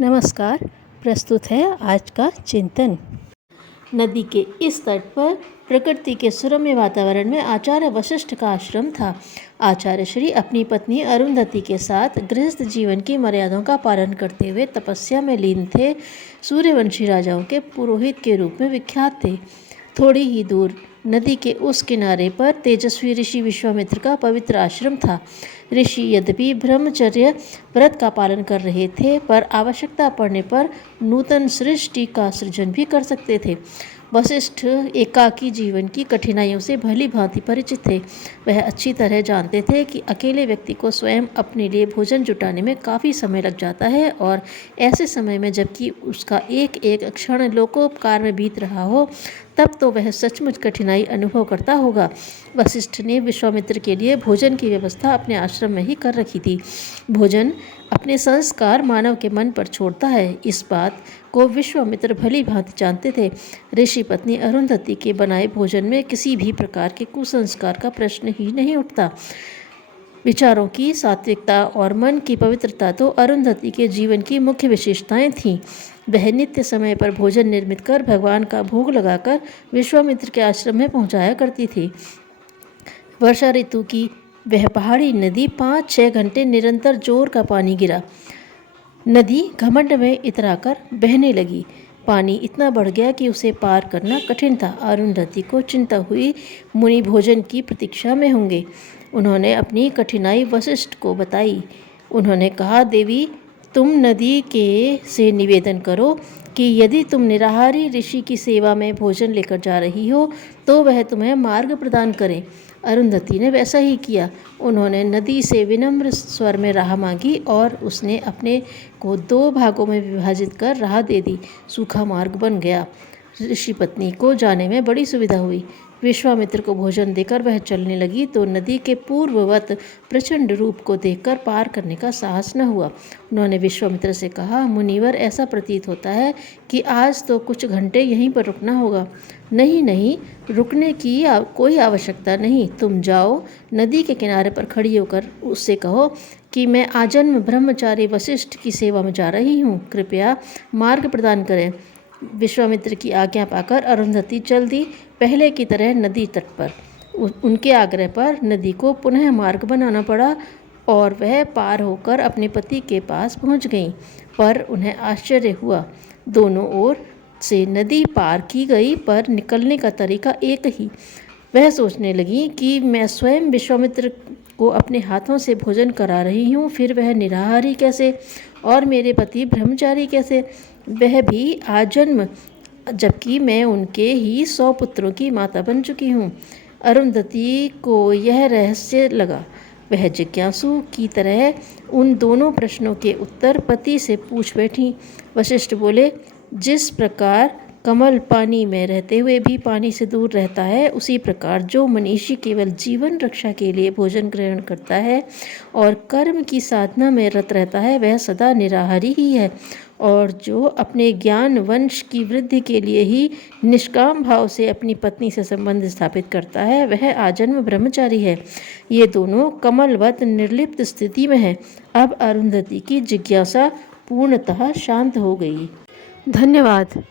नमस्कार। प्रस्तुत है आज का चिंतन। नदी के इस तट पर प्रकृति के सुरम्य वातावरण में आचार्य वशिष्ठ का आश्रम था। आचार्य श्री अपनी पत्नी अरुंधति के साथ गृहस्थ जीवन की मर्यादाओं का पालन करते हुए तपस्या में लीन थे। सूर्यवंशी राजाओं के पुरोहित के रूप में विख्यात थे। थोड़ी ही दूर नदी के उस किनारे पर तेजस्वी ऋषि विश्वामित्र का पवित्र आश्रम था। ऋषि यद्यपि ब्रह्मचर्य व्रत का पालन कर रहे थे, पर आवश्यकता पड़ने पर नूतन सृष्टि का सृजन भी कर सकते थे। वशिष्ठ एकाकी जीवन की कठिनाइयों से भली भांति परिचित थे। वह अच्छी तरह जानते थे कि अकेले व्यक्ति को स्वयं अपने लिए भोजन जुटाने में काफ़ी समय लग जाता है, और ऐसे समय में जबकि उसका एक एक क्षण लोकोपकार में बीत रहा हो, तब तो वह सचमुच कठिनाई अनुभव करता होगा। वशिष्ठ ने विश्वामित्र के लिए भोजन की व्यवस्था अपने आश्रम में ही कर रखी थी। भोजन अपने संस्कार मानव के मन पर छोड़ता है, इस बात को विश्वामित्र भली भांति जानते थे। ऋषि पत्नी अरुंधति के बनाए भोजन में किसी भी प्रकार के कुसंस्कार का प्रश्न ही नहीं उठता। विचारों की सात्विकता और मन की पवित्रता तो अरुंधति के जीवन की मुख्य विशेषताएं थीं। वह नित्य समय पर भोजन निर्मित कर भगवान का भोग लगाकर विश्वामित्र के आश्रम में पहुंचाया करती थी। वर्षा ऋतु की वह पहाड़ी नदी 5-6 घंटे निरंतर जोर का पानी गिरा। नदी घमंड में इतराकर बहने लगी। पानी इतना बढ़ गया कि उसे पार करना कठिन था। अरुंधति को चिंता हुई, मुनि भोजन की प्रतीक्षा में होंगे। उन्होंने अपनी कठिनाई वशिष्ठ को बताई। उन्होंने कहा, देवी, तुम नदी के से निवेदन करो कि यदि तुम निराहारी ऋषि की सेवा में भोजन लेकर जा रही हो तो वह तुम्हें मार्ग प्रदान करें। अरुंधति ने वैसा ही किया। उन्होंने नदी से विनम्र स्वर में राह मांगी और उसने अपने को 2 भागों में विभाजित कर राह दे दी। सूखा मार्ग बन गया। ऋषि पत्नी को जाने में बड़ी सुविधा हुई। विश्वामित्र को भोजन देकर वह चलने लगी तो नदी के पूर्ववत प्रचंड रूप को देखकर पार करने का साहस न हुआ। उन्होंने विश्वामित्र से कहा, मुनिवर, ऐसा प्रतीत होता है कि आज तो कुछ घंटे यहीं पर रुकना होगा। नहीं नहीं, रुकने की कोई आवश्यकता नहीं। तुम जाओ, नदी के किनारे पर खड़ी होकर उससे कहो कि मैं आजन्म ब्रह्मचारी वशिष्ठ की सेवा में जा रही हूँ, कृपया मार्ग प्रदान करें। विश्वामित्र की आज्ञा पाकर अरुंधति चल दी, पहले की तरह नदी तट पर। उनके आग्रह पर नदी को पुनः मार्ग बनाना पड़ा और वह पार होकर अपने पति के पास पहुंच गईं। पर उन्हें आश्चर्य हुआ। दोनों ओर से नदी पार की गई, पर निकलने का तरीका एक ही। वह सोचने लगी कि मैं स्वयं विश्वामित्र को अपने हाथों से भोजन करा रही हूँ, फिर वह निराहारी कैसे, और मेरे पति ब्रह्मचारी कैसे, वह भी आजन्म, जबकि मैं उनके ही 100 पुत्रों की माता बन चुकी हूँ। अरुंधति को यह रहस्य लगा। वह जिज्ञासु की तरह उन दोनों प्रश्नों के उत्तर पति से पूछ बैठी। वशिष्ठ बोले, जिस प्रकार कमल पानी में रहते हुए भी पानी से दूर रहता है, उसी प्रकार जो मनीषी केवल जीवन रक्षा के लिए भोजन ग्रहण करता है और कर्म की साधना में रत रहता है, वह सदा निराहारी ही है। और जो अपने ज्ञान वंश की वृद्धि के लिए ही निष्काम भाव से अपनी पत्नी से संबंध स्थापित करता है, वह आजन्म ब्रह्मचारी है। ये दोनों कमलवत निर्लिप्त स्थिति में हैं। अब अरुंधति की जिज्ञासा पूर्णतः शांत हो गई। धन्यवाद।